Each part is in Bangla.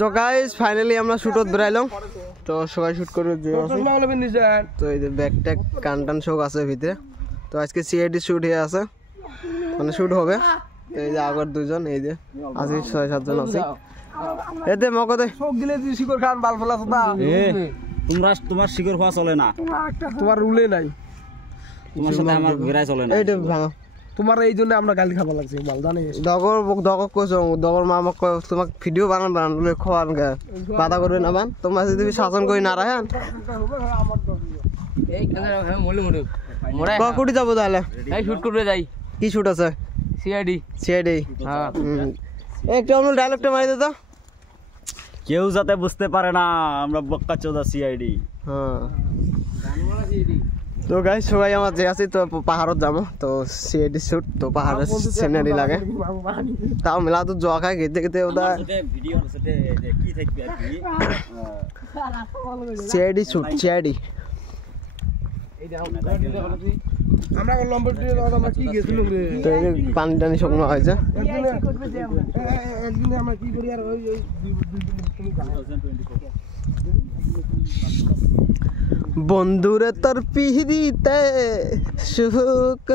তো গাইস ফাইনালি আমরা শুটত বেরাইলাম তো সবাই শুট করে তো এই যে ব্যাক ট্যাগ কান টান সব আছে ভিতরে তো আজকে সিআইডি শুট হয়ে আছে মানে শুট হবে তো এই যে আগর দুজন এই যে আছে 6-7 জন আছে এতে মকতে সব গিলে তুই শিকর খান বাল ফলা সদা তোমার শিকর খাওয়া চলে না তোমার রুলে নাই তোমার সাথে আমার বেরাই চলে না এইটা ভাঙা তোমার এই জন্য আমরা গালি খাবার লাগছে বাল জানিস দগর কইছো দগর মা আমাকে তোমাকে ভিডিও বানালে খাওয়ান গা বাধা করবে না বান তোমরা যদি শাসন করি না রাখেন এই কেন মলে মরে কুটি যাবো তাহলে এই শুট করবে যাই কি শুট আছে সিআইডি হ্যাঁ একটা অন্য ডায়লগটা মারি দে তো কেউ যাতে বুঝতে পারে না আমরা বক্কা চোদা সিআইডি হ্যাঁ তো গাইস সবাই আমার যে আছি তো পাহাড়ত যাবো তো সিআইডি শুট তো পাহাড়ের সিনারি লাগে তাও মেলা তো জোয়া খায় খেতে খেতে ওটা ভিডিওর সাথে কি থাকবে আর কি সিআইডি শুট সিআইডি আমরা লম্বা দিয়ে দাও আমরা কি গেছিলাম রে তো এই পানি টানি শুকনো হয়েছে একদিনে আমরা কি করি আর ওই তুমি জানো বন্ধুরে তোর পিহরিতে সুখ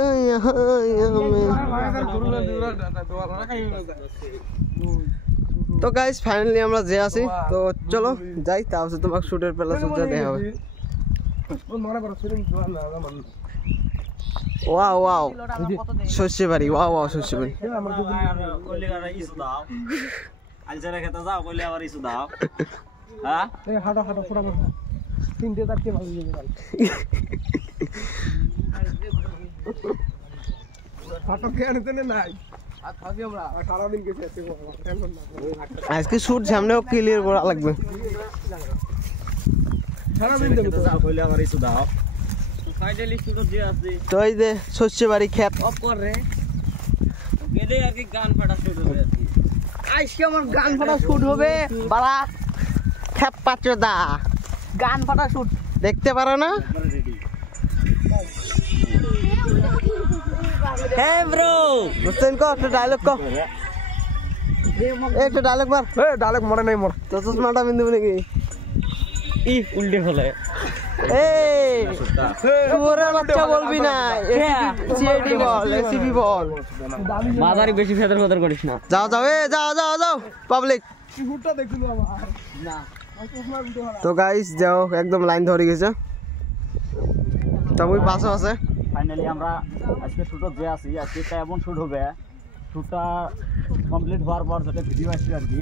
তো গাইস ফাইনালি আমরা যে আছি তো চলো যাই তাহলে তোমাকে শুটের পেলা সুযোগ দেওয়া হবে ওয়াও ওয়াও শস্য বাড়ি ওয়াও ওয়াও শস্য বাড়ি আলচারা খেতে যাও কইলে আবার ইস্যু দাও হ্যাঁ হাঁটো হাঁটো ফোটা তিনটে চারটে ভালো যাবে হাঁটো খেয়ে নাই আর থাকি আমরা সারাদিন গেছি আজকে শুট সামনেও ক্লিয়ার করা লাগবে সারাদিন দেবো তো যাও কইলে আবার ইস্যু দাও ফাইনালি শুট দিয়ে আসছি তো এই যে শস্য বাড়ি খেত অফ কর রে গেলে আর কি গান ফাটা শুট হবে আর কি আজকে আমার গান ফাটা শুট হবে বাড়া খেপ পাচোদা গান ফাটা শুট দেখতে পারো না হে ব্রো বুঝছেন কো একটা ডায়লগ কো একটা ডায়লগ মার ডায়লগ মনে নাই মোর তো চশমাটা বিন্দু নাকি ই উল্টে ফলে এই তোরা বাচ্চা বলবি না সিআইডি বল এসিপি বল মাঝারি বেশি ফেদার ফেদার করিস না যাও যাও এ যাও যাও যাও পাবলিক শুটটা দেখুন আমার না তো গাইস যাও একদম লাইন ধরে গেছে তবে পাশে আছে ফাইনালি আমরা আজকে শুটত যে আছি আজকে এমন শুট হবে শুটটা কমপ্লিট হওয়ার পর যেটা ভিডিও আসবে আর কি